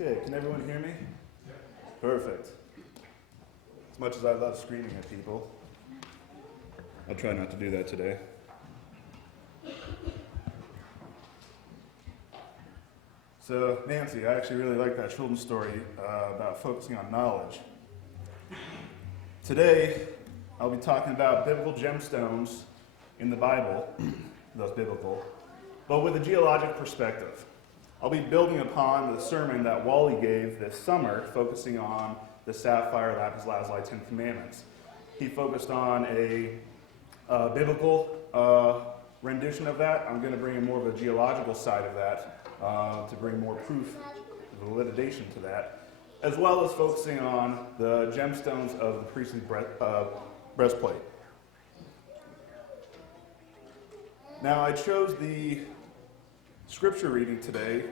Okay, can everyone hear me? Perfect. As much as I love screaming at people, I'll try not to do that today. So, Nancy, I actually really like that children's story about focusing on knowledge. Today, I'll be talking about biblical gemstones in the Bible, those biblical, but with a geologic perspective. I'll be building upon the sermon that Wally gave this summer, focusing on the sapphire, lapis lazuli, 10 Commandments. He focused on a biblical rendition of that. I'm going to bring in more of a geological side of that to bring more proof, validation to that, as well as focusing on the gemstones of the priestly breastplate. Now, I chose the scripture reading today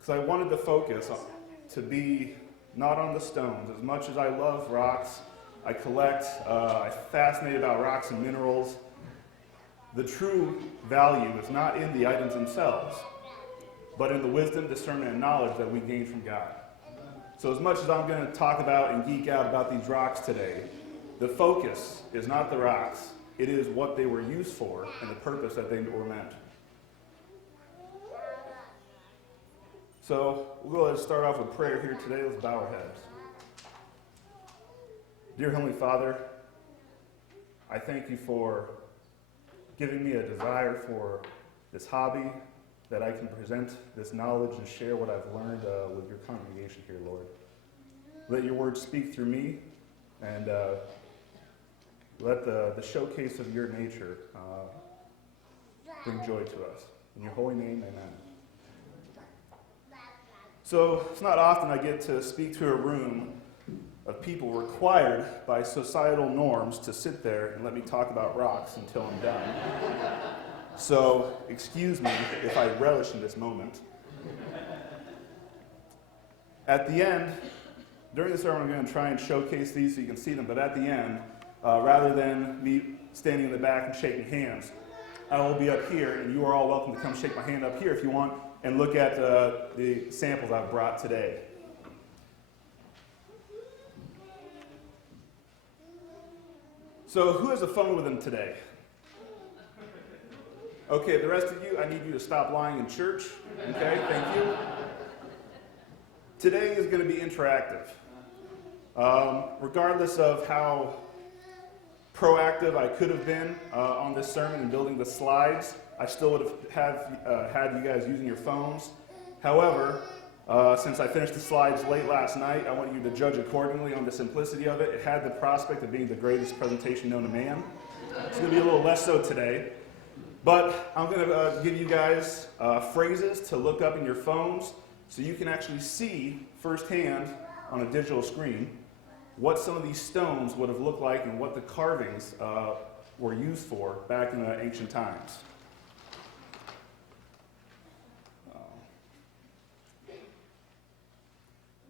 because I wanted the focus to be not on the stones. As much as I love rocks, I collect, I'm fascinated about rocks and minerals. The true value is not in the items themselves, but in the wisdom, discernment, and knowledge that we gain from God. So as much as I'm going to talk about and geek out about these rocks today, the focus is not the rocks. It is what they were used for and the purpose that they were meant. So we'll go ahead and start off with prayer here today. Let's bow our heads. Dear Heavenly Father, I thank you for giving me a desire for this hobby, that I can present this knowledge and share what I've learned with your congregation here, Lord. Let your word speak through me, and let the showcase of your nature bring joy to us. In your holy name, amen. So it's not often I get to speak to a room of people required by societal norms to sit there and let me talk about rocks until I'm done. So excuse me if I relish in this moment. At the end, during the sermon, I'm going to try and showcase these so you can see them, but at the end, rather than me standing in the back and shaking hands, I will be up here, and you are all welcome to come shake my hand up here if you want, and look at the samples I've brought today. So who has a phone with them today? Okay, the rest of you, I need you to stop lying in church. Okay, thank you. Today is going to be interactive. Regardless of how proactive I could have been on this sermon and building the slides, I still would have had you guys using your phones. However, since I finished the slides late last night, I want you to judge accordingly on the simplicity of it. It had the prospect of being the greatest presentation known to man. It's going to be a little less so today. But I'm going to give you guys phrases to look up in your phones so you can actually see firsthand on a digital screen what some of these stones would have looked like and what the carvings were used for back in the ancient times.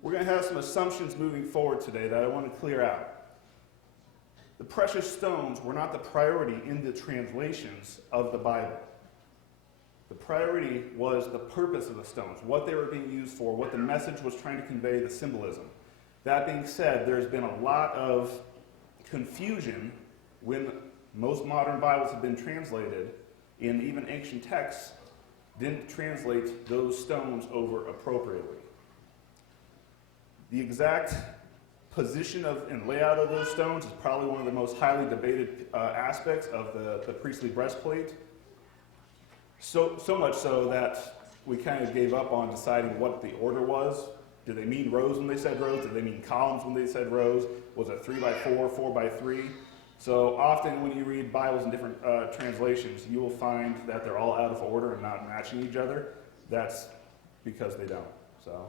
We're going to have some assumptions moving forward today that I want to clear out. The precious stones were not the priority in the translations of the Bible. The priority was the purpose of the stones, what they were being used for, what the message was trying to convey, the symbolism. That being said, there's been a lot of confusion when most modern Bibles have been translated, and even ancient texts didn't translate those stones over appropriately. The exact position and layout of those stones is probably one of the most highly debated aspects of the priestly breastplate. So much so that we kind of gave up on deciding what the order was. Did they mean rows when they said rows? Did they mean columns when they said rows? Was it 3x4, 4x3? So often when you read Bibles in different translations, you will find that they're all out of order and not matching each other. That's because they don't. So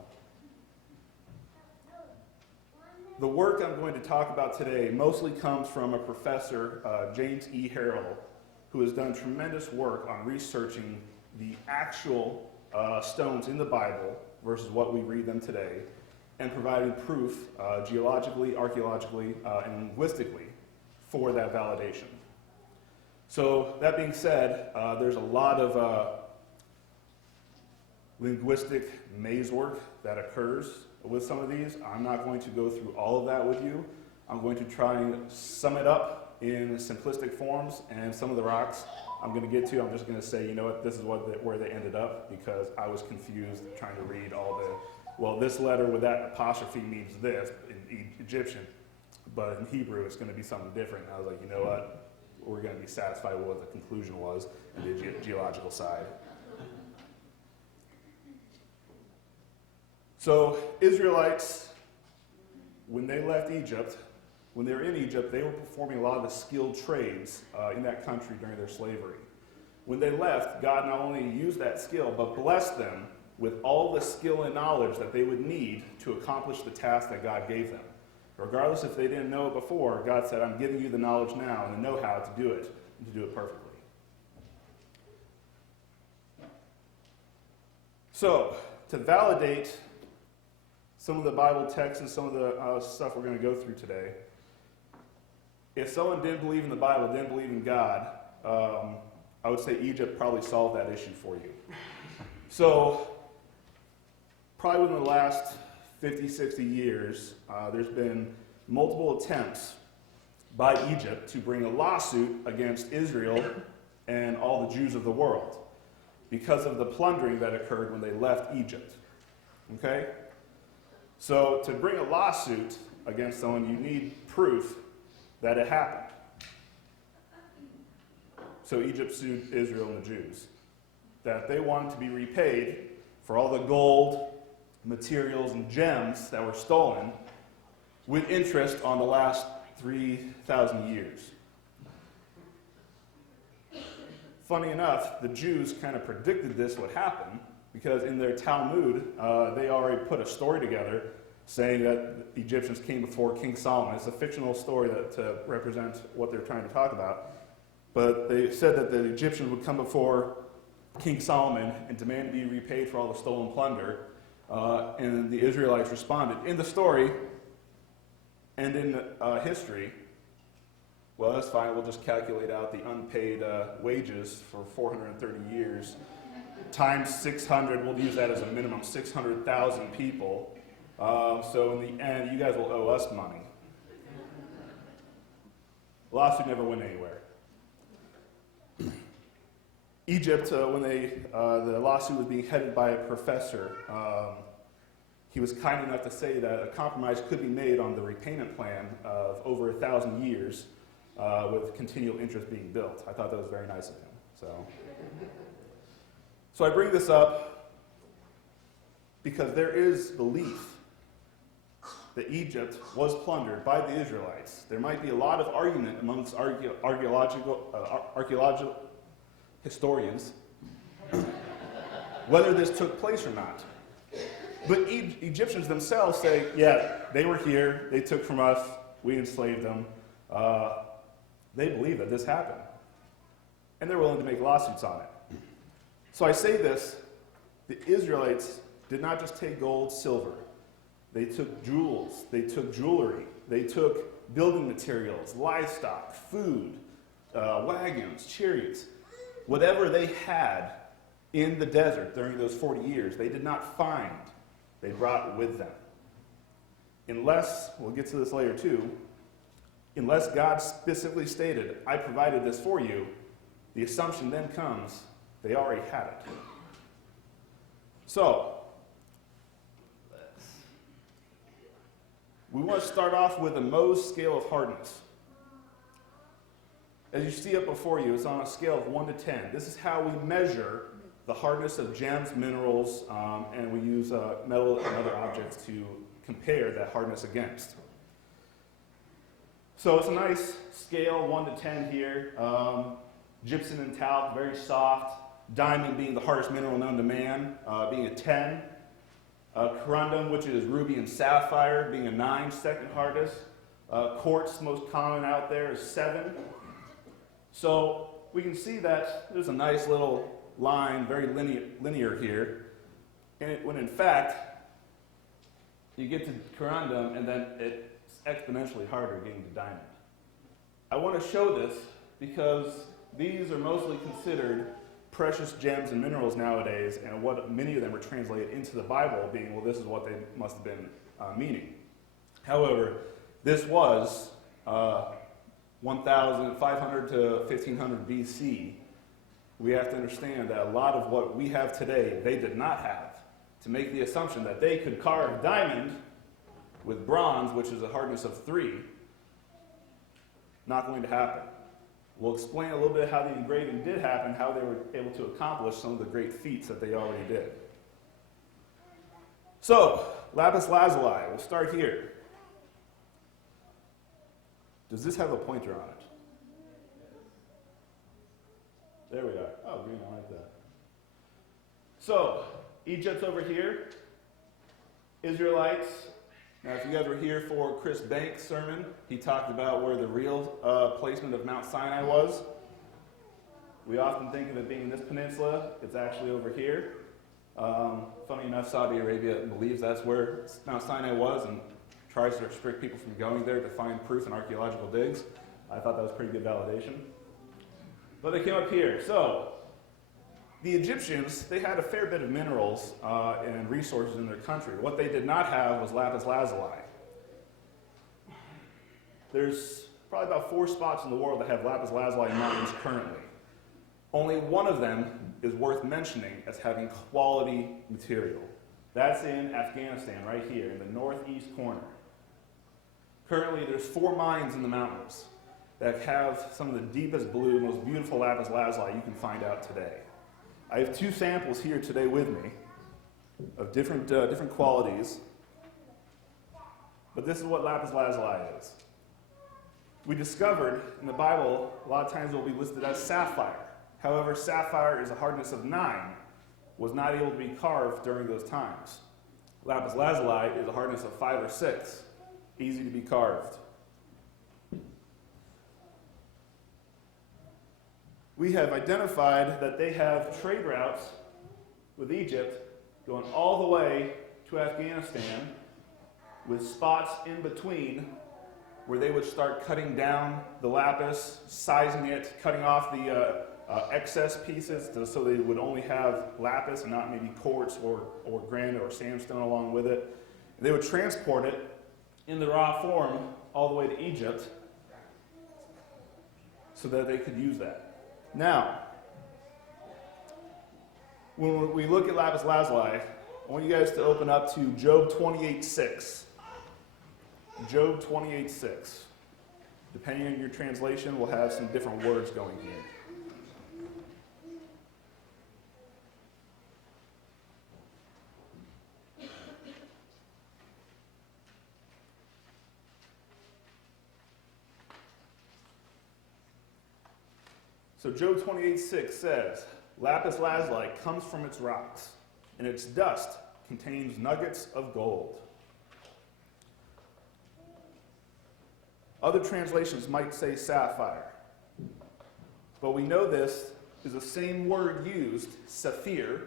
the work I'm going to talk about today mostly comes from a professor, James E. Harrell, who has done tremendous work on researching the actual stones in the Bible versus what we read them today, and providing proof geologically, archaeologically, and linguistically for that validation. So that being said, there's a lot of linguistic maze work that occurs with some of these. I'm not going to go through all of that with you. I'm going to try and sum it up in simplistic forms, and some of the rocks I'm going to get to, I'm just going to say, you know what, this is where they ended up, because I was confused trying to read all the, well, this letter with that apostrophe means this in Egyptian, but in Hebrew it's going to be something different. And I was like, you know what, we're going to be satisfied with what the conclusion was in the geological side. So Israelites, when they left Egypt, when they were in Egypt, they were performing a lot of the skilled trades in that country during their slavery. When they left, God not only used that skill, but blessed them with all the skill and knowledge that they would need to accomplish the task that God gave them. Regardless if they didn't know it before, God said, I'm giving you the knowledge now and the know-how to do it, and to do it perfectly. So, to validate some of the Bible texts and some of the stuff we're going to go through today, if someone didn't believe in the Bible, didn't believe in God, I would say Egypt probably solved that issue for you. So, probably within the last 50, 60 years, there's been multiple attempts by Egypt to bring a lawsuit against Israel and all the Jews of the world because of the plundering that occurred when they left Egypt. Okay? So, to bring a lawsuit against someone, you need proof that it happened. So Egypt sued Israel and the Jews that they wanted to be repaid for all the gold, materials, and gems that were stolen with interest on the last 3,000 years. Funny enough, the Jews kind of predicted this would happen because in their Talmud, they already put a story together saying that the Egyptians came before King Solomon. It's a fictional story to represent what they're trying to talk about. But they said that the Egyptians would come before King Solomon and demand to be repaid for all the stolen plunder. And the Israelites responded. In the story and in history, well, that's fine. We'll just calculate out the unpaid wages for 430 years. Times 600, we'll use that as a minimum, 600,000 people. So in the end, you guys will owe us money. The lawsuit never went anywhere. Egypt, when the lawsuit was being headed by a professor, he was kind enough to say that a compromise could be made on the repayment plan of over 1,000 years with continual interest being built. I thought that was very nice of him. So I bring this up because there is belief that Egypt was plundered by the Israelites. There might be a lot of argument amongst archaeological historians whether this took place or not. But Egyptians themselves say, yeah, they were here, they took from us, we enslaved them. They believe that this happened. And they're willing to make lawsuits on it. So I say this, the Israelites did not just take gold, silver. They took jewels, they took jewelry, they took building materials, livestock, food, wagons, chariots. Whatever they had in the desert during those 40 years, they did not find. They brought with them. Unless, we'll get to this later too, unless God specifically stated, I provided this for you, the assumption then comes, they already had it. So, we want to start off with a Mohs scale of hardness. As you see up before you, it's on a scale of 1 to 10. This is how we measure the hardness of gems, minerals, and we use metal and other objects to compare that hardness against. So it's a nice scale, 1 to 10 here. Gypsum and talc, very soft. Diamond being the hardest mineral known to man, being a 10. Corundum, which is ruby and sapphire, being a 9, second hardest. Quartz, most common out there, is 7. So we can see that there's a nice little line, very linear here. When in fact, you get to corundum and then it's exponentially harder getting to diamond. I want to show this because these are mostly considered precious gems and minerals nowadays, and what many of them are translated into the Bible being, well, this is what they must have been meaning. However, this was 1,500 to 1,500 BC. We have to understand that a lot of what we have today, they did not have. To make the assumption that they could carve diamond with bronze, which is a hardness of 3, not going to happen. We'll explain a little bit how the engraving did happen, how they were able to accomplish some of the great feats that they already did. So, lapis lazuli, we'll start here. Does this have a pointer on it? There we are. Oh, green, I like that. So, Egypt's over here. Israelites. Now, if you guys were here for Chris Banks' sermon, he talked about where the real placement of Mount Sinai was. We often think of it being this peninsula. It's actually over here. Funny enough, Saudi Arabia believes that's where Mount Sinai was and tries to restrict people from going there to find proof in archaeological digs. I thought that was pretty good validation. But they came up here. So, the Egyptians, they had a fair bit of minerals and resources in their country. What they did not have was lapis lazuli. There's probably about 4 spots in the world that have lapis lazuli mountains currently. Only one of them is worth mentioning as having quality material. That's in Afghanistan, right here, in the northeast corner. Currently, there's 4 mines in the mountains that have some of the deepest blue, most beautiful lapis lazuli you can find out today. I have 2 samples here today with me of different qualities, but this is what lapis lazuli is. We discovered in the Bible, a lot of times it will be listed as sapphire. However, sapphire is a hardness of 9, was not able to be carved during those times. Lapis lazuli is a hardness of 5 or 6, easy to be carved. We have identified that they have trade routes with Egypt going all the way to Afghanistan with spots in between where they would start cutting down the lapis, sizing it, cutting off the excess pieces so they would only have lapis and not maybe quartz or granite or sandstone along with it. And they would transport it in the raw form all the way to Egypt so that they could use that. Now, when we look at lapis lazuli, I want you guys to open up to Job 28:6. Job 28:6. Depending on your translation, we'll have some different words going here. So Job 28:6 says, lapis lazuli comes from its rocks, and its dust contains nuggets of gold. Other translations might say sapphire, but we know this is the same word used, sapphire,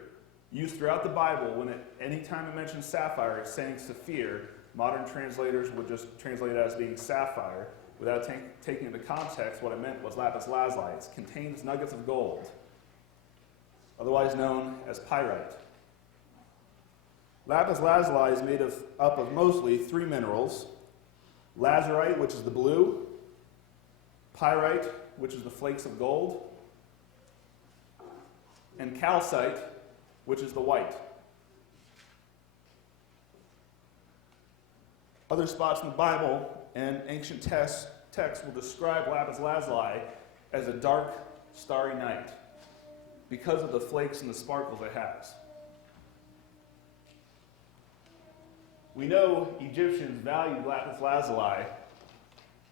used throughout the Bible. When anytime it mentions sapphire, it's saying sapphire. Modern translators would just translate it as being sapphire, without taking into context what it meant was lapis lazuli. It contains nuggets of gold, otherwise known as pyrite. Lapis lazuli is made up of mostly 3 minerals: lazurite, which is the blue; pyrite, which is the flakes of gold; and calcite, which is the white. Other spots in the Bible and ancient texts will describe lapis lazuli as a dark, starry night because of the flakes and the sparkles it has. We know Egyptians valued lapis lazuli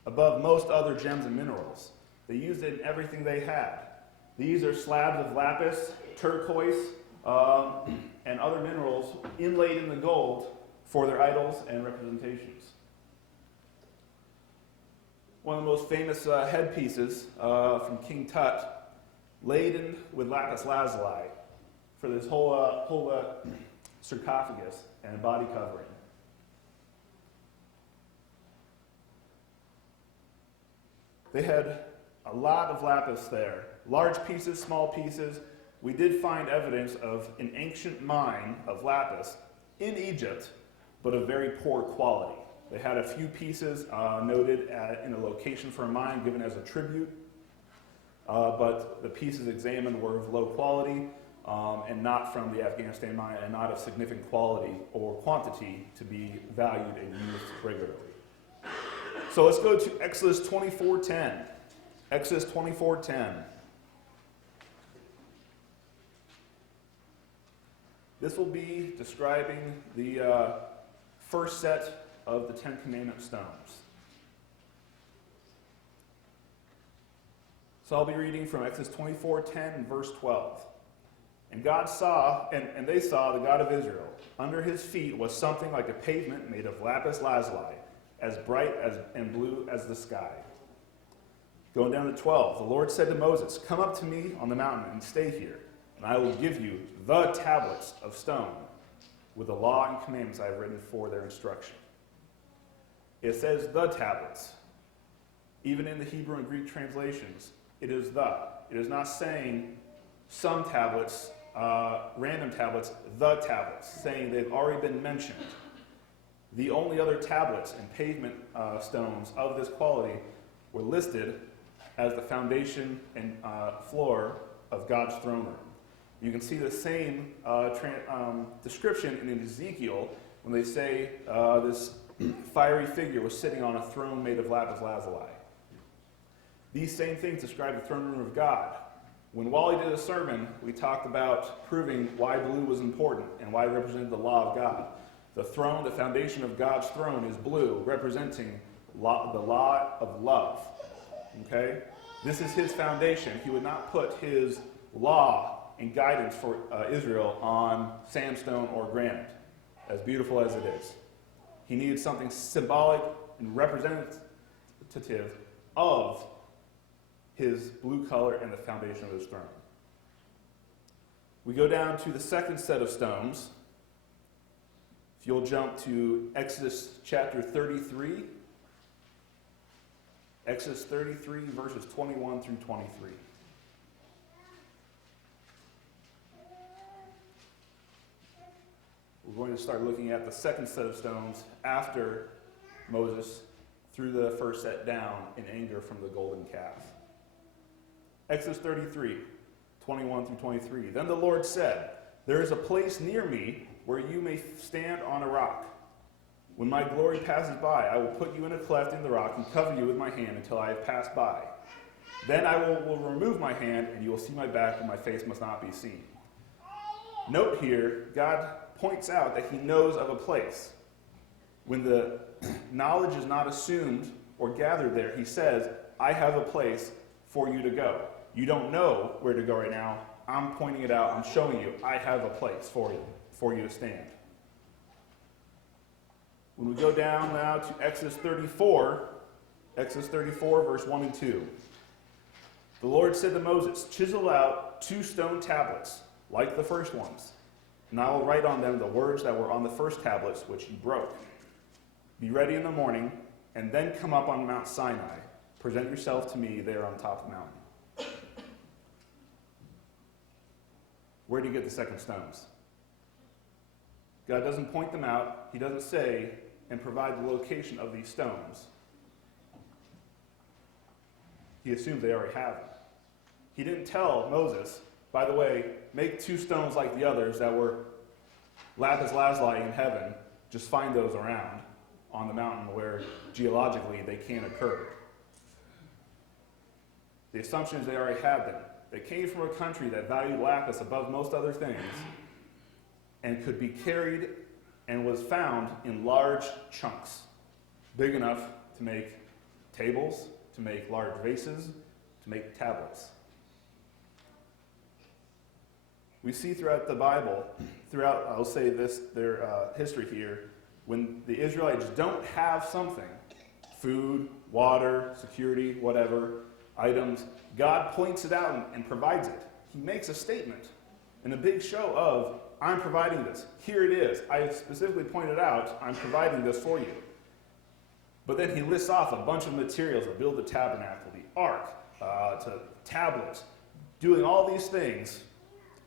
above most other gems and minerals. They used it in everything they had. These are slabs of lapis, turquoise, and other minerals inlaid in the gold for their idols and representations. One of the most famous headpieces from King Tut, laden with lapis lazuli for this whole sarcophagus and body covering. They had a lot of lapis there. Large pieces, small pieces. we did find evidence of an ancient mine of lapis in Egypt, but of very poor quality. They had a few pieces noted in a location for a mine given as a tribute, but the pieces examined were of low quality and not from the Afghanistan mine and not of significant quality or quantity to be valued and used regularly. So let's go to Exodus 24:10. Exodus 24:10. This will be describing the first set of the Ten Commandment stones. So I'll be reading from Exodus 24:10 and verse 12. And God saw, and they saw the God of Israel. Under his feet was something like a pavement made of lapis lazuli, as bright and blue as the sky. Going down to 12, the Lord said to Moses, "Come up to me on the mountain and stay here, and I will give you the tablets of stone with the law and commandments I have written for their instruction." It says the tablets. Even in the Hebrew and Greek translations, it is the. It is not saying some tablets, random tablets, the tablets, saying they've already been mentioned. The only other tablets and pavement stones of this quality were listed as the foundation and floor of God's throne room. You can see the same description in Ezekiel when they say this fiery figure was sitting on a throne made of lapis lazuli. These same things describe the throne room of God. When Wally did a sermon, we talked about proving why blue was important and why it represented the law of God. The throne, the foundation of God's throne is blue, representing the law of love. Okay? This is his foundation. He would not put his law and guidance for Israel on sandstone or granite, as beautiful as it is. He needed something symbolic and representative of his blue color and the foundation of his throne. We go down to the second set of stones. If you'll jump to Exodus chapter 33. Exodus 33, verses 21 through 23. We're going to start looking at the second set of stones after Moses threw the first set down in anger from the golden calf. Exodus 33, 21 through 23. Then the Lord said, "There is a place near me where you may stand on a rock. When my glory passes by, I will put you in a cleft in the rock and cover you with my hand until I have passed by. Then I will remove my hand, and you will see my back, and my face must not be seen." Note here, God points out that he knows of a place. When the knowledge is not assumed or gathered there, he says, "I have a place for you to go." You don't know where to go right now. I'm pointing it out. I'm showing you. I have a place for you to stand. When we go down now to Exodus 34, verse 1 and 2. The Lord said to Moses, "Chisel out 2 stone tablets, like the first ones, and I will write on them the words that were on the first tablets, which you broke. Be ready in the morning, and then come up on Mount Sinai. Present yourself to me there on top of the mountain." Where do you get the second stones? God doesn't point them out. He doesn't say and provide the location of these stones. He assumes they already have them. He didn't tell Moses, by the way, make 2 stones like the others that were lapis lazuli in heaven. Just find those around on the mountain where geologically they can occur. The assumption is they already had them. They came from a country that valued lapis above most other things and could be carried and was found in large chunks, big enough to make tables, to make large vases, to make tablets. We see throughout the Bible, throughout, I'll say this, their history here, when the Israelites don't have something, food, water, security, whatever, items, God points it out and provides it. He makes a statement and a big show of, "I'm providing this. Here it is. I specifically pointed out, I'm providing this for you." But then he lists off a bunch of materials to build the tabernacle, the ark, to tablets, doing all these things.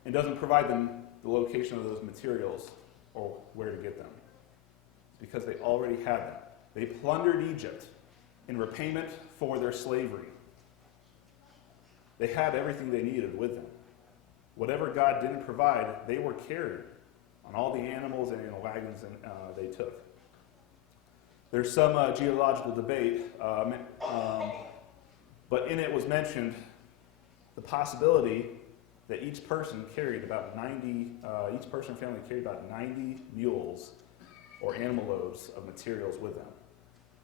and doesn't provide them the location of those materials or where to get them. It's because they already had them. They plundered Egypt in repayment for their slavery. They had everything they needed with them. Whatever God didn't provide, they were carried on all the animals and in the wagons they took. There's some geological debate, but in it was mentioned the possibility that each person carried about 90, each person and family carried about 90 mules or animal loads of materials with them.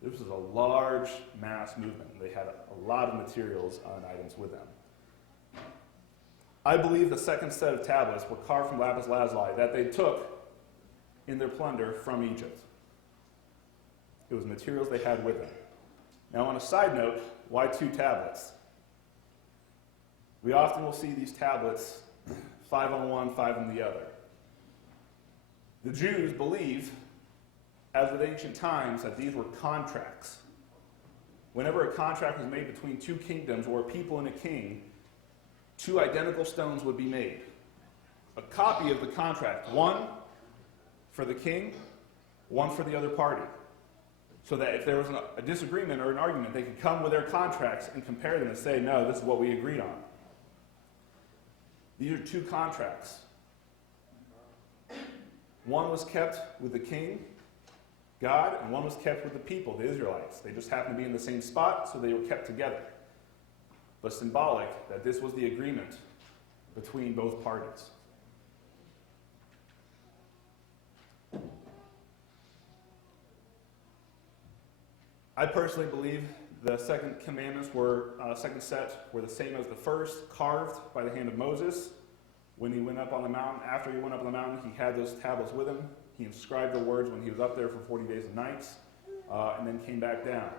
This was a large mass movement. They had a lot of materials and items with them. I believe the second set of tablets were carved from lapis lazuli that they took in their plunder from Egypt. It was materials they had with them. Now, on a side note, why 2 tablets? We often will see these tablets, 5 on one, 5 on the other. The Jews believe, as with ancient times, that these were contracts. Whenever a contract was made between 2 kingdoms or a people and a king, 2 identical stones would be made. A copy of the contract, one for the king, one for the other party. So that if there was a disagreement or an argument, they could come with their contracts and compare them and say, no, this is what we agreed on. These are 2 contracts. One was kept with the king, God, and one was kept with the people, the Israelites. They just happened to be in the same spot, so they were kept together. But symbolic that this was the agreement between both parties. I personally believe the second commandments were, second set were the same as the first, carved by the hand of Moses. When he went up on the mountain, after he went up on the mountain, he had those tablets with him. He inscribed the words when he was up there for 40 days and nights, and then came back down.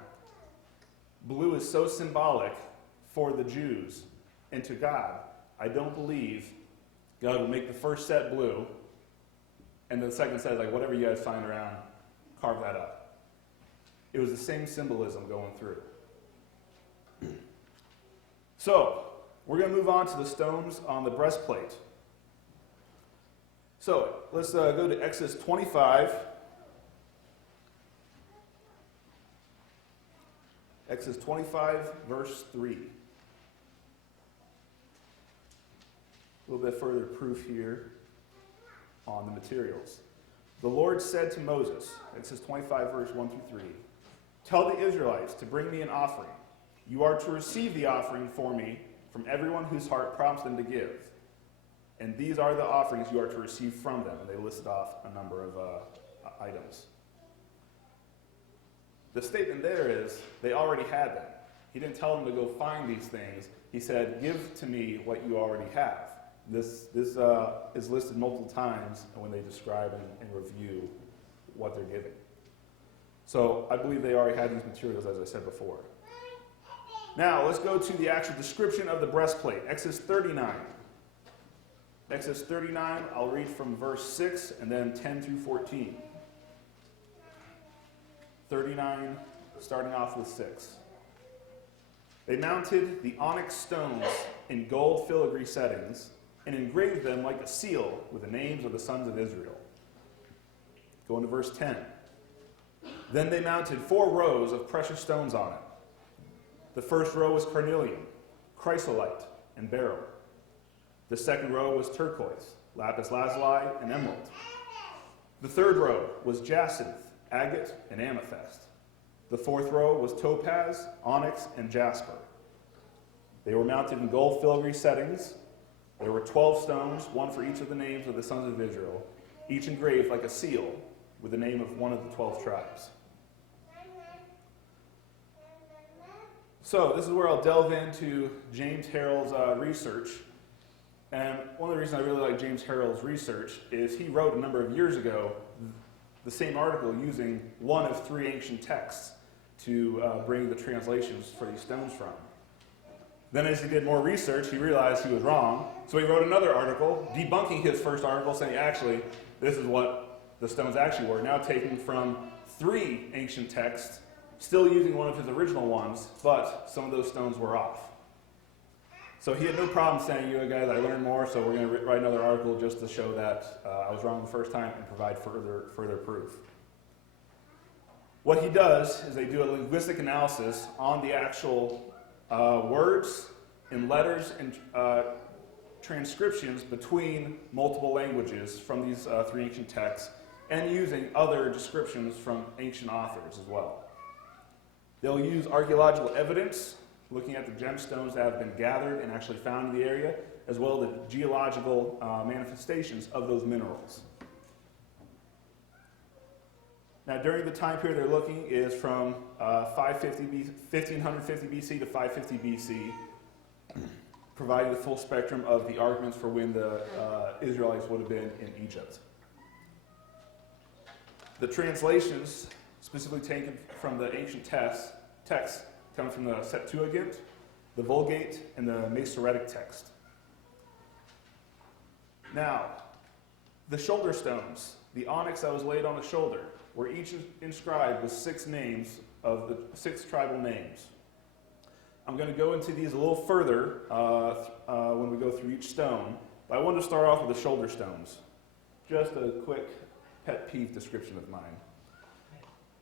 Blue is so symbolic for the Jews and to God. I don't believe God would make the first set blue, and the second set, like, whatever you guys find around, carve that up. It was the same symbolism going through. So, we're going to move on to the stones on the breastplate. So, let's go to Exodus 25. Exodus 25, verse 3. A little bit further proof here on the materials. The Lord said to Moses, Exodus 25, verse 1 through 3, "Tell the Israelites to bring me an offering. You are to receive the offering for me from everyone whose heart prompts them to give. And these are the offerings you are to receive from them." And they listed off a number of items. The statement there is they already had them. He didn't tell them to go find these things. He said, give to me what you already have. This is listed multiple times when they describe and review what they're giving. So I believe they already had these materials, as I said before. Now, let's go to the actual description of the breastplate. Exodus 39. Exodus 39, I'll read from verse 6 and then 10 through 14. 39, starting off with 6. They mounted the onyx stones in gold filigree settings and engraved them like a seal with the names of the sons of Israel. Go into verse 10. Then they mounted 4 rows of precious stones on it. The first row was carnelian, chrysolite, and beryl. The second row was turquoise, lapis lazuli, and emerald. The third row was jacinth, agate, and amethyst. The fourth row was topaz, onyx, and jasper. They were mounted in gold filigree settings. There were 12 stones, one for each of the names of the sons of Israel, each engraved like a seal with the name of one of the 12 tribes. So this is where I'll delve into James Harrell's research. And one of the reasons I really like James Harrell's research is he wrote a number of years ago the same article using one of 3 ancient texts to bring the translations for these stones from. Then as he did more research, he realized he was wrong. So he wrote another article debunking his first article, saying, actually, this is what the stones actually were, now taken from 3 ancient texts, still using one of his original ones, but some of those stones were off. So he had no problem saying, you guys, I learned more, so we're going to write another article just to show that I was wrong the first time and provide further proof. What he does is they do a linguistic analysis on the actual words and letters and transcriptions between multiple languages from these three ancient texts, and using other descriptions from ancient authors as well. They'll use archaeological evidence, looking at the gemstones that have been gathered and actually found in the area, as well as the geological manifestations of those minerals. Now, during the time period they're looking is from 1550 BC to 550 BC, providing the full spectrum of the arguments for when the Israelites would have been in Egypt. The translations, specifically taken from the ancient texts, coming from the Septuagint, the Vulgate, and the Masoretic text. Now, the shoulder stones, the onyx that was laid on the shoulder, were each inscribed with 6 names of the 6 tribal names. I'm going to go into these a little further when we go through each stone, but I wanted to start off with the shoulder stones. Just a quick pet peeve description of mine.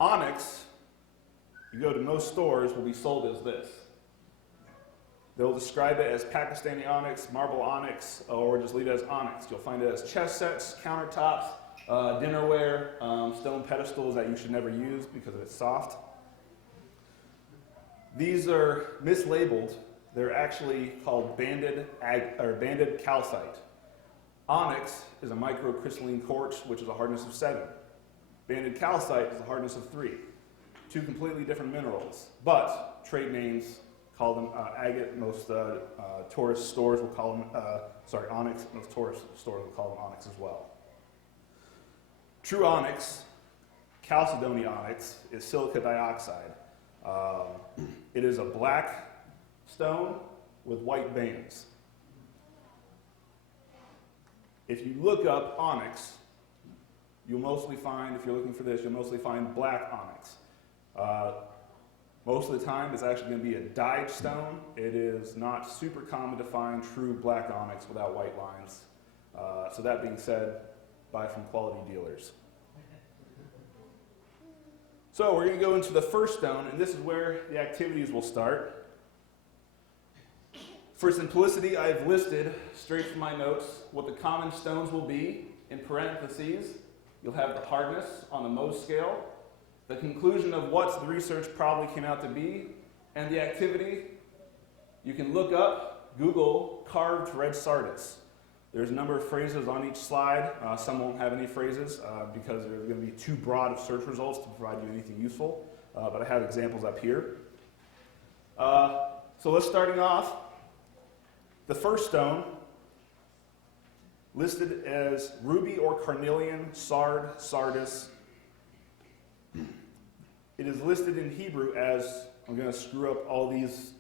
Onyx, you go to most stores, will be sold as this. They'll describe it as Pakistani onyx, marble onyx, or just leave it as onyx. You'll find it as chest sets, countertops, dinnerware, stone pedestals that you should never use because it's soft. These are mislabeled. They're actually called banded calcite. Onyx is a microcrystalline quartz, which is a hardness of 7. Banded calcite is a hardness of 3. 2 completely different minerals, but trade names call them agate. Most tourist stores will call them, onyx. Most tourist stores will call them onyx as well. True onyx, chalcedony onyx, is silica dioxide. It is a black stone with white veins. If you look up onyx, you'll mostly find, if you're looking for this, you'll mostly find black onyx. Most of the time, it's actually going to be a dyed stone. It is not super common to find true black onyx without white lines. So that being said, buy from quality dealers. So we're going to go into the first stone, and this is where the activities will start. For simplicity, I've listed, straight from my notes, what the common stones will be. In parentheses, you'll have the hardness on the Mohs scale, the conclusion of what the research probably came out to be, and the activity. You can look up, Google, carved red sardis. There's a number of phrases on each slide. Some won't have any phrases because they're going to be too broad of search results to provide you anything useful, but I have examples up here. So let's starting off. The first stone, listed as ruby or carnelian, sardis. It is listed in Hebrew as, I'm going to screw up all these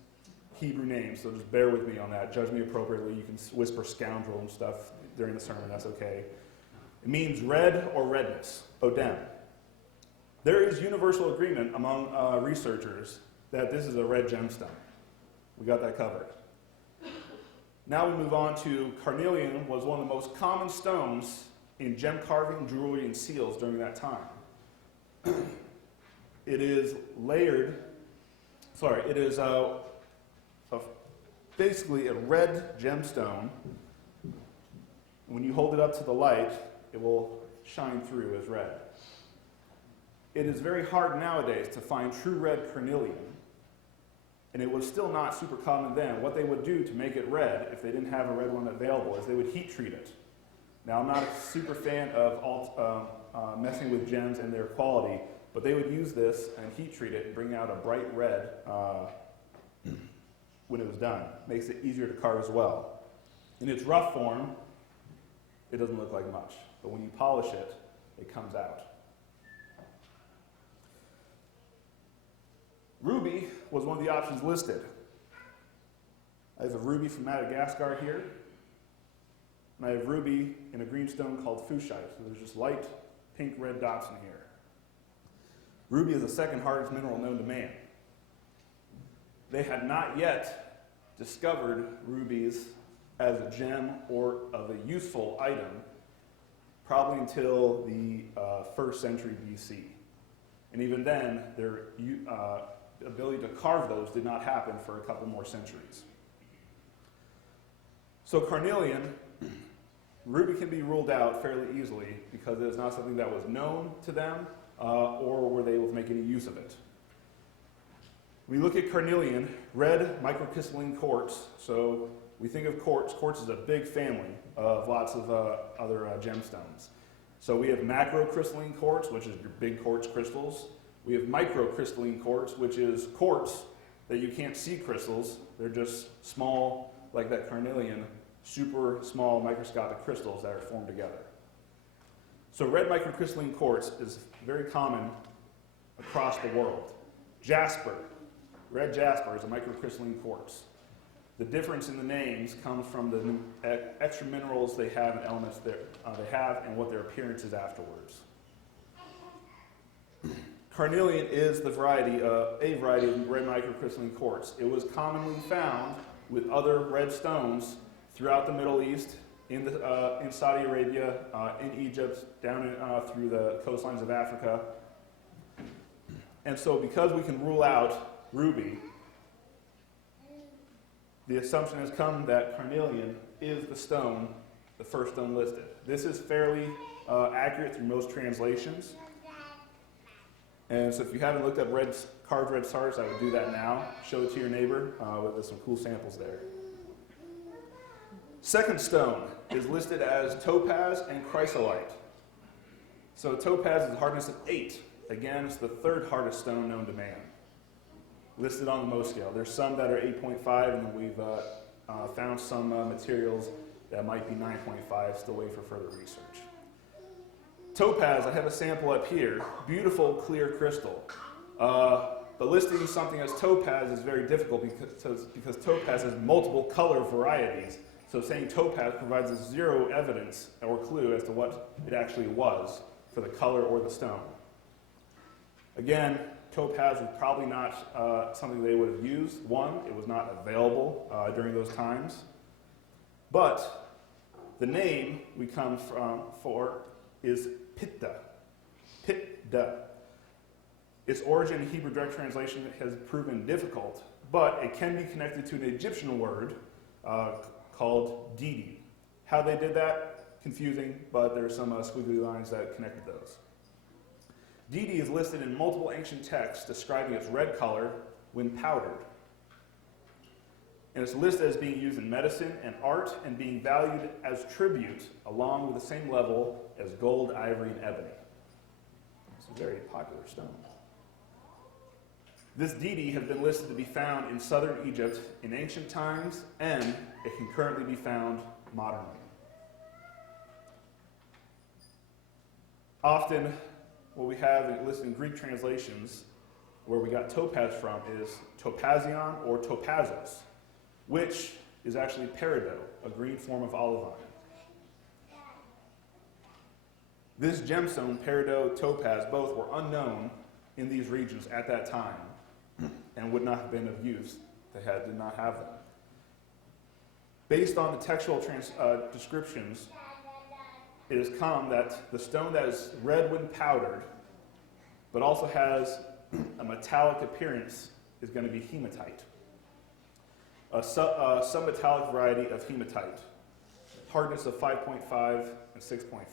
Hebrew names, so just bear with me on that. Judge me appropriately. You can whisper scoundrel and stuff during the sermon, that's okay. It means red or redness, odem. There is universal agreement among researchers that this is a red gemstone. We got that covered. Now we move on to carnelian, was one of the most common stones in gem carving, jewelry, and seals during that time. It is basically a red gemstone. When you hold it up to the light, it will shine through as red. It is very hard nowadays to find true red carnelian, and it was still not super common then. What they would do to make it red, if they didn't have a red one available, is they would heat treat it. Now, I'm not a super fan of messing with gems and their quality, but they would use this and heat treat it and bring out a bright red when it was done. Makes it easier to carve as well. In its rough form, it doesn't look like much, but when you polish it, it comes out. Ruby was one of the options listed. I have a ruby from Madagascar here, and I have ruby in a green stone called fuchsite. So there's just light pink red dots in here. Ruby is the second hardest mineral known to man. They had not yet discovered rubies as a gem or of a useful item probably until the 1st century BC. And even then, their ability to carve those did not happen for a couple more centuries. So carnelian, ruby can be ruled out fairly easily because it is not something that was known to them or were they able to make any use of it. We look at carnelian, red microcrystalline quartz. So we think of quartz. Quartz is a big family of lots of other gemstones. So we have macrocrystalline quartz, which is your big quartz crystals. We have microcrystalline quartz, which is quartz that you can't see crystals. They're just small, like that carnelian, super small microscopic crystals that are formed together. So red microcrystalline quartz is very common across the world. Jasper, red jasper is a microcrystalline quartz. The difference in the names comes from the extra minerals they have and elements they have and what their appearance is afterwards. Carnelian is a variety of red microcrystalline quartz. It was commonly found with other red stones throughout the Middle East, in Saudi Arabia, in Egypt, down through the coastlines of Africa. And so because we can rule out ruby, the assumption has come that carnelian is the first stone listed. This is fairly accurate through most translations. And so if you haven't looked up carved red stars, I would do that now. Show it to your neighbor with some cool samples there. Second stone is listed as topaz and chrysolite. So topaz is a hardness of 8. Again, it's the 3rd hardest stone known to man, listed on the Mohs scale. There's some that are 8.5, and then we've found some materials that might be 9.5, still waiting for further research. Topaz, I have a sample up here, beautiful clear crystal. But listing something as topaz is very difficult because topaz has multiple color varieties. So saying topaz provides us 0 evidence or clue as to what it actually was for the color or the stone. Again, topaz was probably not something they would have used. One, it was not available during those times. But the name we come for is Pitta. Pitta. Its origin in Hebrew direct translation has proven difficult, but it can be connected to an Egyptian word called Didi. How they did that, confusing, but there are some squiggly lines that connected those. Didi is listed in multiple ancient texts describing its red color when powdered. And it's listed as being used in medicine and art and being valued as tribute along with the same level as gold, ivory, and ebony. It's a very popular stone. This Didi has been listed to be found in southern Egypt in ancient times, and it can currently be found modernly. Often, what we have listed in Greek translations, where we got topaz from, is topazion or topazos, which is actually peridot, a green form of olivine. This gemstone, peridot, topaz, both were unknown in these regions at that time and would not have been of use. They did not have them. Based on the textual descriptions, it has come that the stone that is red when powdered, but also has a metallic appearance, is going to be hematite. A submetallic variety of hematite. Hardness of 5.5 and 6.5.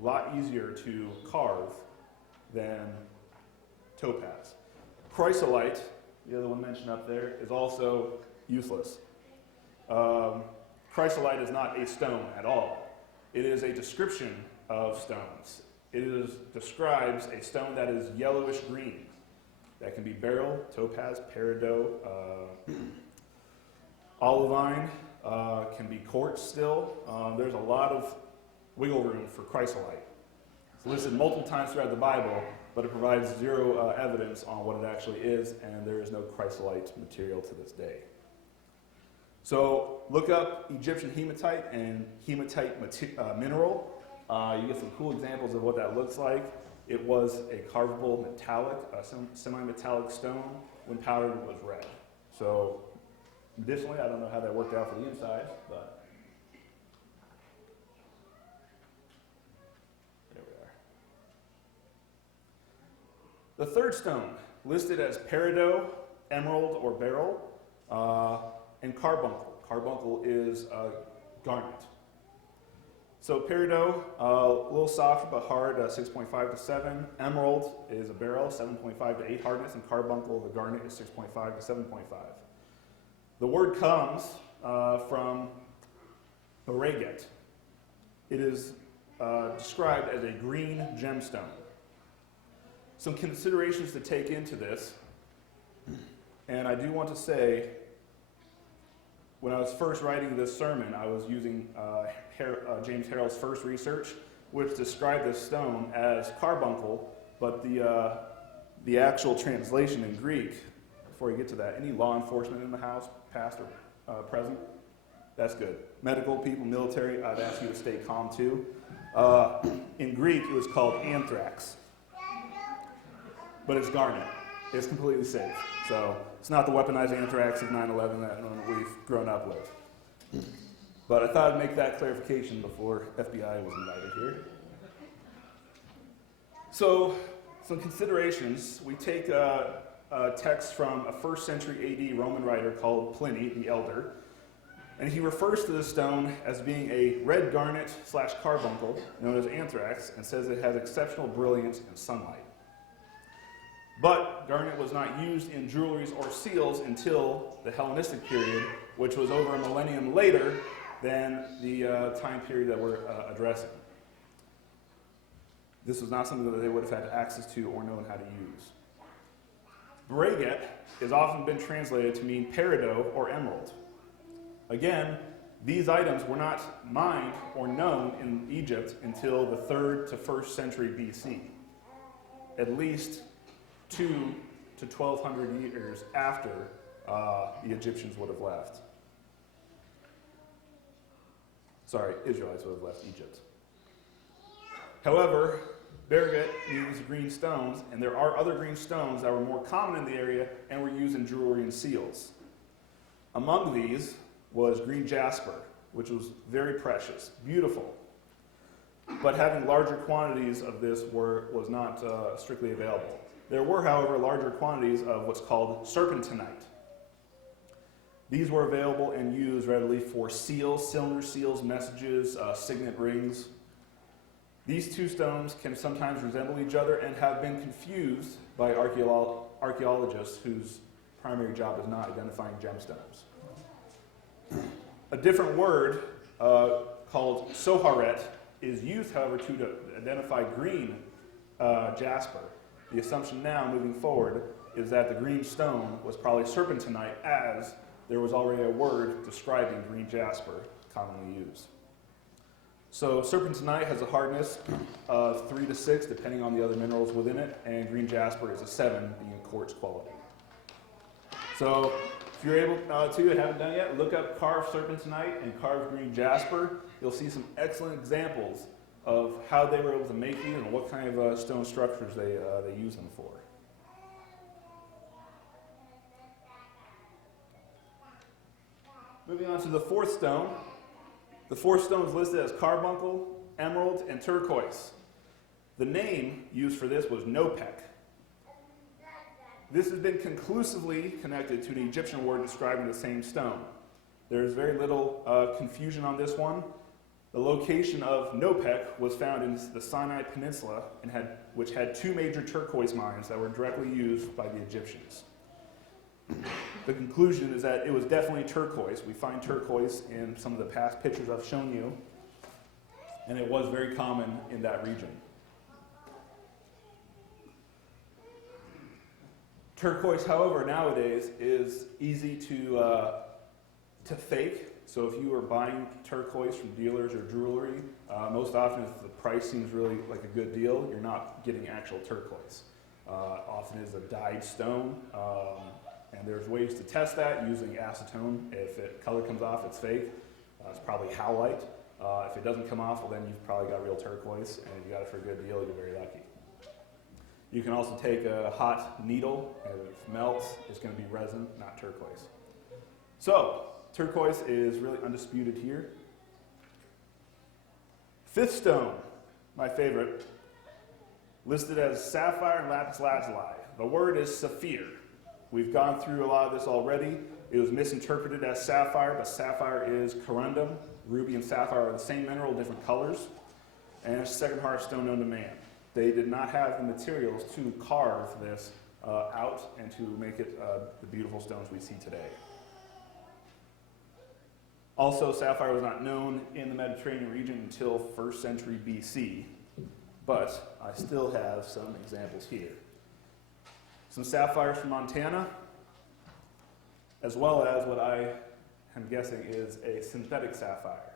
A lot easier to carve than topaz. Chrysolite, the other one mentioned up there, is also useless. Chrysolite is not a stone at all. It is a description of stones. It describes a stone that is yellowish green. That can be beryl, topaz, peridot, olivine, can be quartz still. There's a lot of wiggle room for chrysolite. It's listed multiple times throughout the Bible, but it provides 0 evidence on what it actually is, and there is no chrysolite material to this day. So look up Egyptian hematite and hematite mineral. You get some cool examples of what that looks like. It was a carvable metallic, semi-metallic stone. When powdered, it was red. So Additionally, I don't know how that worked out for the inside, but there we are. The third stone, listed as peridot, emerald, or beryl, and carbuncle. Carbuncle is garnet. So peridot, a little softer but hard, 6.5 to 7. Emerald is a beryl, 7.5 to 8 hardness, and carbuncle, the garnet, is 6.5 to 7.5. The word comes from bereget. It is described as a green gemstone. Some considerations to take into this, and I do want to say, when I was first writing this sermon, I was using James Harrell's first research, which described this stone as carbuncle, but the actual translation in Greek, before you get to that, any law enforcement in the house, past or present, that's good. Medical people, military, I'd ask you to stay calm too. In Greek, it was called anthrax, but it's garnet. It's completely safe. So it's not the weaponized anthrax of 9/11 that we've grown up with. But I thought I'd make that clarification before FBI was invited here. So some considerations. We take a text from a 1st century AD Roman writer called Pliny the Elder, and he refers to the stone as being a red garnet / carbuncle, known as anthrax, and says it has exceptional brilliance in sunlight. But garnet was not used in jewelries or seals until the Hellenistic period, which was over a millennium later than the time period that we're addressing. This was not something that they would have had access to or known how to use. Bereget has often been translated to mean peridot or emerald. Again, these items were not mined or known in Egypt until the 3rd to 1st century BC, at least 2 to 1,200 years after the Egyptians would have left. Sorry, Israelites would have left Egypt. However, bereget means green stones, and there are other green stones that were more common in the area and were used in jewelry and seals. Among these was green jasper, which was very precious, beautiful, but having larger quantities of this was not strictly available. There were, however, larger quantities of what's called serpentinite. These were available and used readily for seals, cylinder seals, messages, signet rings. These two stones can sometimes resemble each other and have been confused by archaeologists whose primary job is not identifying gemstones. A different word called soharet is used, however, to identify green jasper. The assumption now, moving forward, is that the green stone was probably serpentinite, as there was already a word describing green jasper commonly used. So serpentinite has a hardness of 3 to 6, depending on the other minerals within it, and green jasper is a 7, being quartz quality. So if you're able to, and haven't done it yet, look up carved serpentinite and carved green jasper. You'll see some excellent examples of how they were able to make these and what kind of stone structures they use them for. Moving on to the 4th stone. The 4th stone is listed as carbuncle, emerald, and turquoise. The name used for this was nopek. This has been conclusively connected to an Egyptian word describing the same stone. There is very little confusion on this one. The location of Nopek was found in the Sinai Peninsula, which had 2 major turquoise mines that were directly used by the Egyptians. The conclusion is that it was definitely turquoise. We find turquoise in some of the past pictures I've shown you, and it was very common in that region. Turquoise, however, nowadays is easy to fake. So if you are buying turquoise from dealers or jewelry, most often if the price seems really like a good deal, you're not getting actual turquoise. Often it's a dyed stone, and there's ways to test that using acetone. If color comes off, it's fake. It's probably howlite. If it doesn't come off, well then you've probably got real turquoise, and if you got it for a good deal, you're very lucky. You can also take a hot needle, and if it melts, it's going to be resin, not turquoise. So, turquoise is really undisputed here. Fifth stone, my favorite, listed as sapphire and lapis lazuli. The word is saphir. We've gone through a lot of this already. It was misinterpreted as sapphire, but sapphire is corundum. Ruby and sapphire are the same mineral, different colors. And it's the second hardest stone known to man. They did not have the materials to carve this out and to make it the beautiful stones we see today. Also, sapphire was not known in the Mediterranean region until 1st century BC, but I still have some examples here. Some sapphires from Montana, as well as what I am guessing is a synthetic sapphire.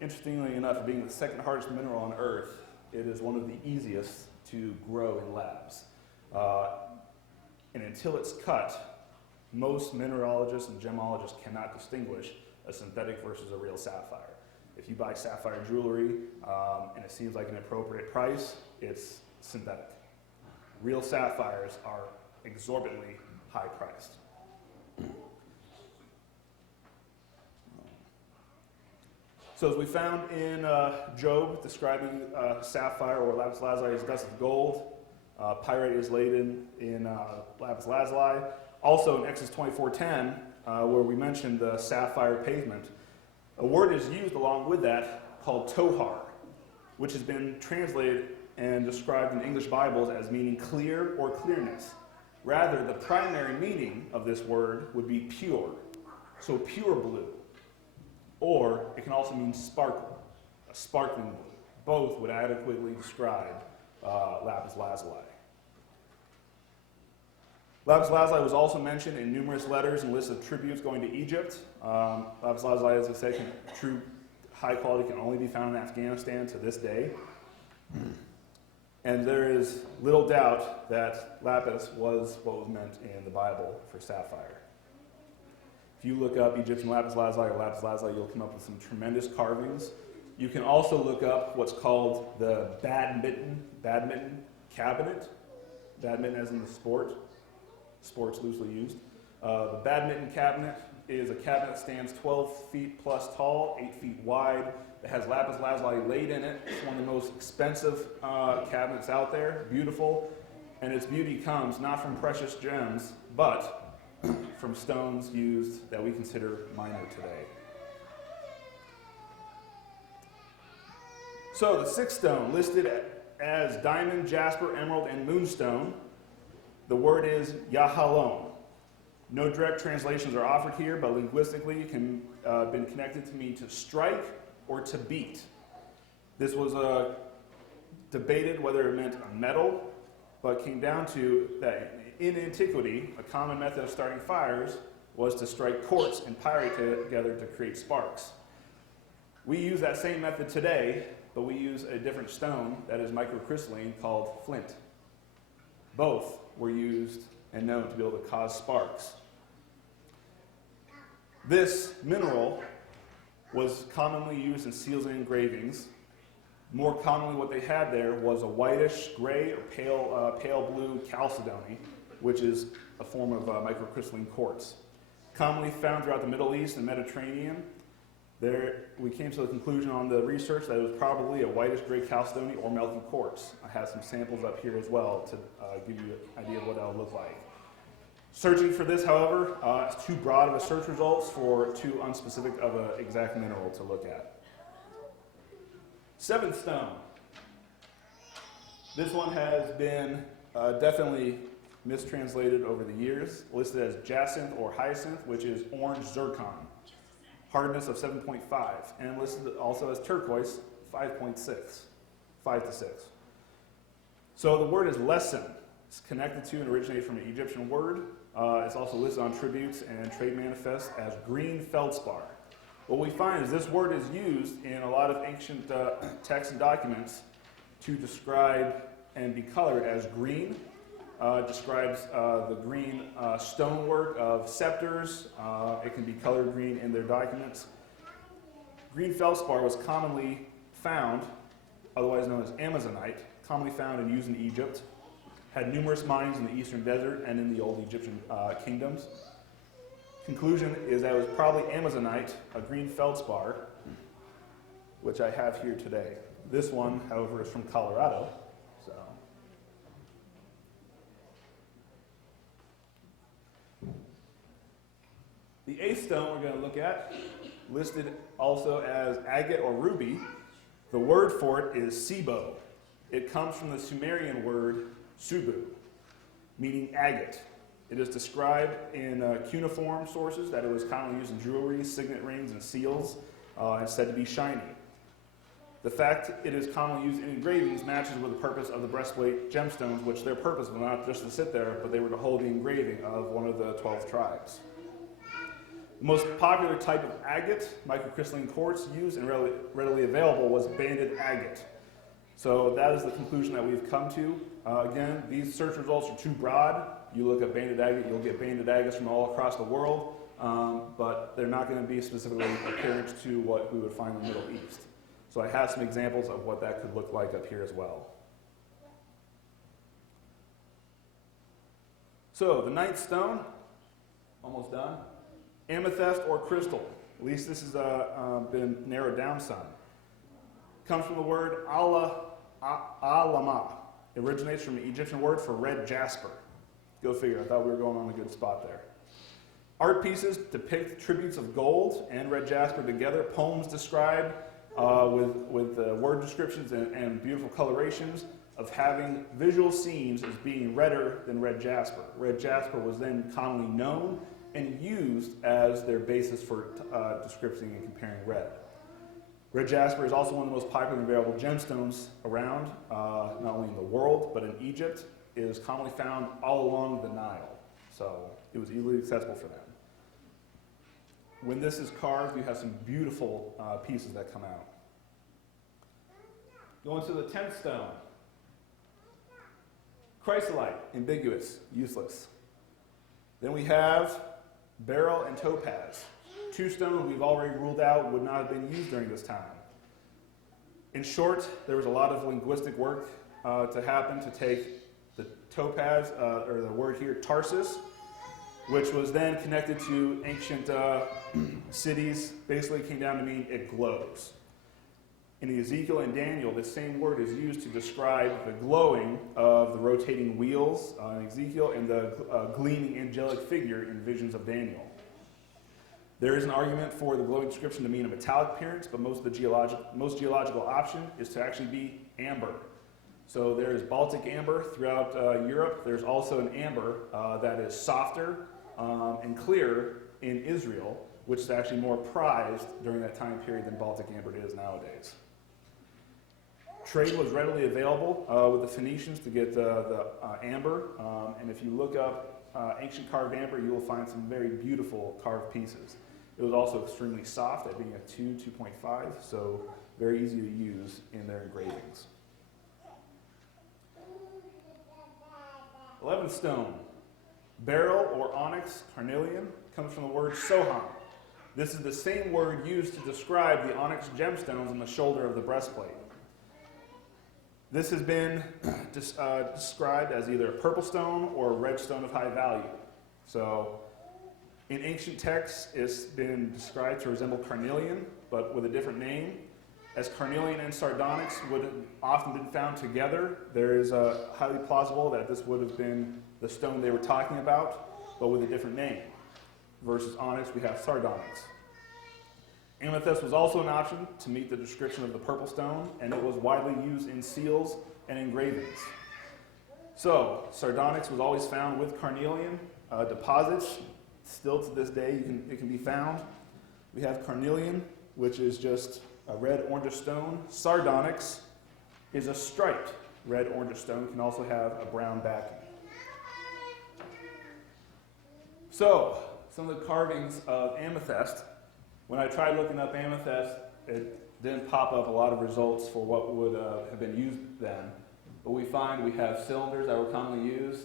Interestingly enough, being the second hardest mineral on Earth, it is one of the easiest to grow in labs. And until it's cut, most mineralogists and gemologists cannot distinguish a synthetic versus a real sapphire. If you buy sapphire jewelry and it seems like an appropriate price, it's synthetic. Real sapphires are exorbitantly high priced. So as we found in Job, describing sapphire or lapis lazuli as dust of gold, pyrite is laden in lapis lazuli. Also in Exodus 24:10, where we mentioned the sapphire pavement, a word is used along with that called tohar, which has been translated and described in English Bibles as meaning clear or clearness. Rather, the primary meaning of this word would be pure, so pure blue. Or it can also mean sparkle, a sparkling blue. Both would adequately describe lapis lazuli. Lapis lazuli was also mentioned in numerous letters and lists of tributes going to Egypt. Lapis lazuli, as I said, true high quality can only be found in Afghanistan to this day. And there is little doubt that lapis was what was meant in the Bible for sapphire. If you look up Egyptian lapis lazuli or lapis lazuli, you'll come up with some tremendous carvings. You can also look up what's called the badminton cabinet. Badminton as in the sport. Sports loosely used. The badminton cabinet is a cabinet that stands 12 feet plus tall, 8 feet wide. It has lapis lazuli laid in it. It's one of the most expensive cabinets out there. Beautiful. And its beauty comes not from precious gems, but from stones used that we consider minor today. So the sixth stone, listed as diamond, jasper, emerald, and moonstone, the word is yahalom. No direct translations are offered here, but linguistically it can been connected to mean to strike or to beat. This was debated whether it meant a metal, but came down to that in antiquity, a common method of starting fires was to strike quartz and pyrite together to create sparks. We use that same method today, but we use a different stone that is microcrystalline called flint. Both were used and known to be able to cause sparks. This mineral was commonly used in seals and engravings. More commonly, what they had there was a whitish gray or pale blue chalcedony, which is a form of microcrystalline quartz. Commonly found throughout the Middle East and Mediterranean. There, we came to the conclusion on the research that it was probably a whitish gray chalcedony or melting quartz. I have some samples up here as well to give you an idea of what that would look like. Searching for this, however, is too broad of a search results for too unspecific of an exact mineral to look at. Seventh stone. This one has been definitely mistranslated over the years, listed as jacinth or hyacinth, which is orange zircon. Hardness of 7.5, and listed also as turquoise, 5.6, 5 to 6. So the word is lesson. It's connected to and originated from an Egyptian word. It's also listed on tributes and trade manifests as green feldspar. What we find is this word is used in a lot of ancient texts and documents to describe and be colored as green. Describes the green stonework of scepters. It can be colored green in their documents. Green feldspar was commonly found, otherwise known as Amazonite, commonly found and used in Egypt. Had numerous mines in the eastern desert and in the old Egyptian kingdoms. conclusion is that it was probably Amazonite, a green feldspar, which I have here today. This one, however, is from Colorado. So, the eighth stone we're going to look at, listed also as agate or ruby, the word for it is sibo. It comes from the Sumerian word subu, meaning agate. It is described in cuneiform sources that it was commonly used in jewelry, signet rings, and seals, and said to be shiny. The fact it is commonly used in engravings matches with the purpose of the breastplate gemstones, which their purpose was not just to sit there, but they were to hold the engraving of one of the 12 tribes. The most popular type of agate, microcrystalline quartz, used and readily available was banded agate. So that is the conclusion that we've come to. Again, these search results are too broad. You look at banded agate, you'll get banded agates from all across the world, but they're not going to be specifically apparent to what we would find in the Middle East. So I have some examples of what that could look like up here as well. So the ninth stone, almost done. Amethyst or crystal. At least this has been narrowed down some. Comes from the word alama. It originates from the Egyptian word for red jasper. Go figure. I thought we were going on a good spot there. Art pieces depict tributes of gold and red jasper together. Poems described with word descriptions and beautiful colorations of having visual scenes as being redder than red jasper. Red jasper was then commonly known and used as their basis for descripting and comparing red. Red jasper is also one of the most popular and available gemstones around, not only in the world, but in Egypt. It is commonly found all along the Nile, so it was easily accessible for them. When this is carved, you have some beautiful pieces that come out. Going to the 10th stone. Chrysolite, ambiguous, useless. Then we have beryl and topaz. Two stones we've already ruled out would not have been used during this time. In short, there was a lot of linguistic work to happen to take the topaz, or the word here, Tarsus, which was then connected to ancient cities, basically came down to mean it glows. In Ezekiel and Daniel, the same word is used to describe the glowing of the rotating wheels in Ezekiel and the gleaming angelic figure in visions of Daniel. There is an argument for the glowing description to mean a metallic appearance, but most geological option is to actually be amber. So there is Baltic amber throughout Europe. There's also an amber that is softer and clearer in Israel, which is actually more prized during that time period than Baltic amber is nowadays. Trade was readily available with the Phoenicians to get the amber, and if you look up ancient carved amber, you will find some very beautiful carved pieces. It was also extremely soft at being a 2.5, so very easy to use in their engravings. 11th stone, beryl or onyx carnelian, comes from the word soham. This is the same word used to describe the onyx gemstones on the shoulder of the breastplate. This has been described as either a purple stone or a red stone of high value. So in ancient texts, it's been described to resemble carnelian, but with a different name. As carnelian and sardonyx would have often been found together, there is highly plausible that this would have been the stone they were talking about, but with a different name. Versus onyx, we have sardonyx. Amethyst was also an option to meet the description of the purple stone, and it was widely used in seals and engravings. So, sardonyx was always found with carnelian deposits. Still to this day, it can be found. We have carnelian, which is just a red orange stone. Sardonyx is a striped red orange stone. It can also have a brown backing. So, some of the carvings of amethyst. When I tried looking up amethyst, it didn't pop up a lot of results for what would have been used then. But we find we have cylinders that were commonly used,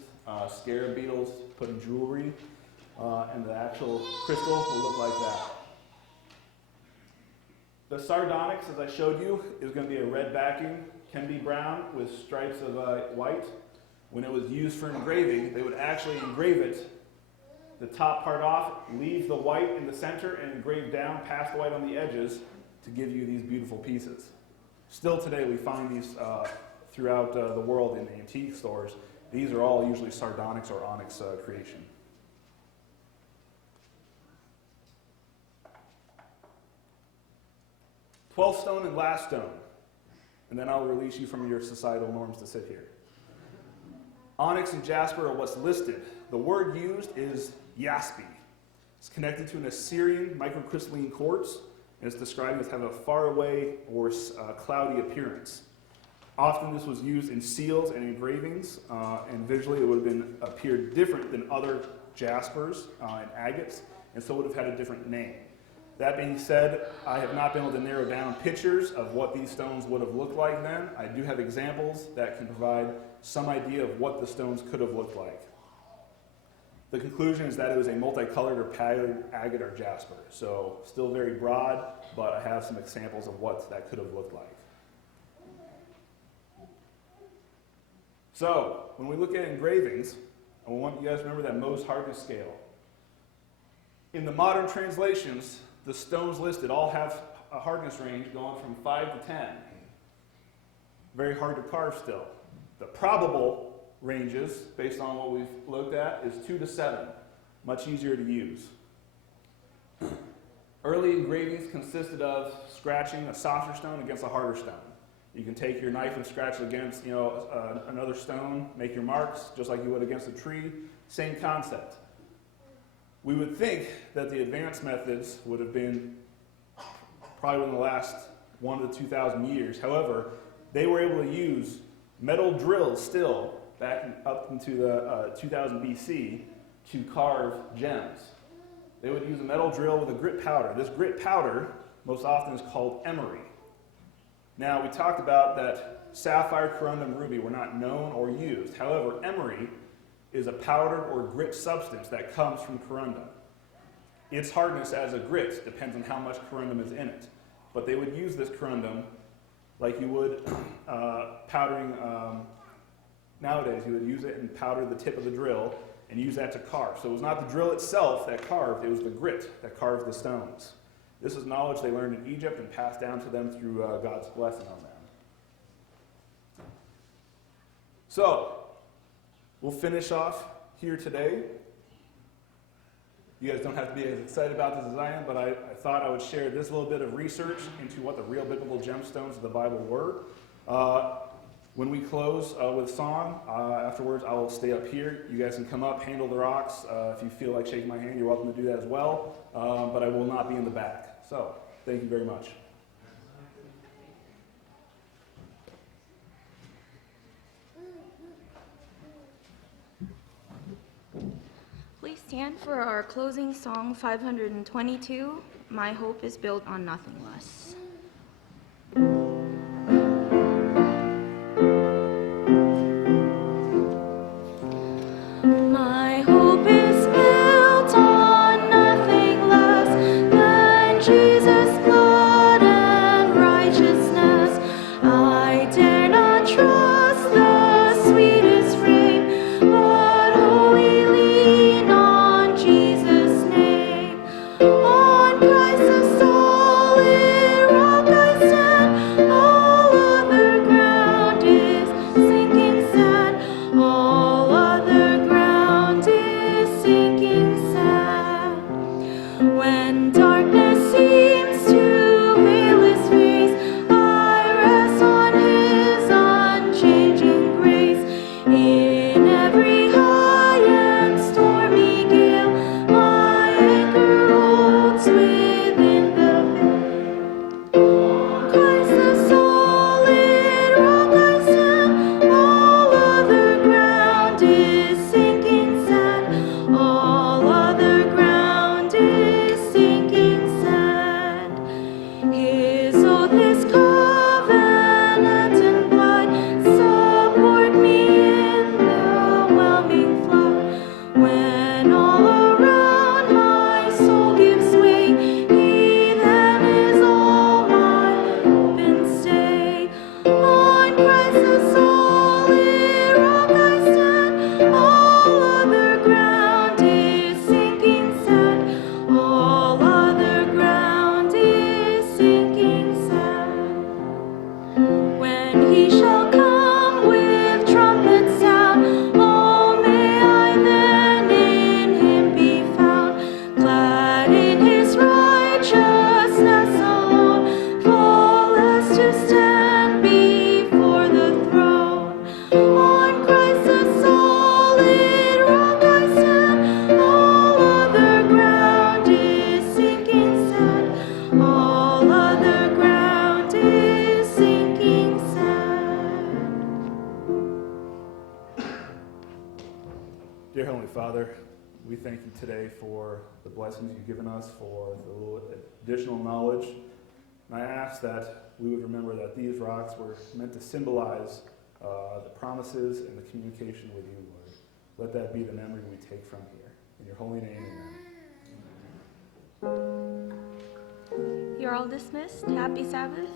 scarab beetles put in jewelry, and the actual crystal will look like that. The sardonyx, as I showed you, is going to be a red backing, can be brown with stripes of white. When it was used for engraving, they would actually engrave it the top part off, leave the white in the center, and engrave down past the white on the edges to give you these beautiful pieces. Still today, we find these throughout the world in the antique stores. These are all usually sardonyx or onyx creation. Twelfth stone and last stone, and then I'll release you from your societal norms to sit here. Onyx and jasper are what's listed. The word used is yaspi. It's connected to an Assyrian microcrystalline quartz, and it's described as having a faraway or cloudy appearance. Often this was used in seals and engravings, and visually it would have appeared different than other jaspers and agates, and so it would have had a different name. That being said, I have not been able to narrow down pictures of what these stones would have looked like then. I do have examples that can provide some idea of what the stones could have looked like. The conclusion is that it was a multicolored or patterned agate or jasper. So still very broad, but I have some examples of what that could have looked like. So when we look at engravings, I want you guys to remember that Mohs hardness scale. In the modern translations, the stones listed all have a hardness range going from 5 to 10. Very hard to carve still. The probable ranges, based on what we've looked at, is 2 to 7. Much easier to use. Early engravings consisted of scratching a softer stone against a harder stone. You can take your knife and scratch it against another stone, make your marks, just like you would against a tree. Same concept. We would think that the advanced methods would have been probably within the last 1,000 to 2,000 years. However, they were able to use metal drills still up into the 2000 BC to carve gems. They would use a metal drill with a grit powder. This grit powder most often is called emery. Now, we talked about that sapphire, corundum, ruby were not known or used. However, emery is a powder or grit substance that comes from corundum. Its hardness as a grit depends on how much corundum is in it. But they would use this corundum like you would powdering. Nowadays, you would use it and powder the tip of the drill and use that to carve. So it was not the drill itself that carved, it was the grit that carved the stones. This is knowledge they learned in Egypt and passed down to them through God's blessing on them. So, we'll finish off here today. You guys don't have to be as excited about this as I am, but I thought I would share this little bit of research into what the real biblical gemstones of the Bible were. When we close with song, afterwards I will stay up here. You guys can come up, handle the rocks. If you feel like shaking my hand, you're welcome to do that as well. But I will not be in the back. So, thank you very much. Please stand for our closing song 522, My Hope is Built on Nothing Less. My hope is built on nothing less than Jesus' blood and righteousness. I dare not trust the sweetest frame, but wholly lean on Jesus' name. On Christ the solid rock I stand, all other ground is sinking sand, all other ground is sinking sand. When darkness seems to veil his face, I rest on his unchanging grace. In every high and stormy gale, my anchor holds within the veil. Christ the solid rock I stand, all other ground is sinking sand, all other ground is sinking sand. His oath is covenant and blood, support me in the whelming flood. When all around my soul gives way, he then is all my hope and stay. On Christ the solid rock I stand, all other ground is sinking thank you today for the blessings you've given us, for the little additional knowledge. And I ask that we would remember that these rocks were meant to symbolize the promises and the communication with you, Lord. Let that be the memory we take from here. In your holy name, amen. You're all dismissed. Happy Sabbath.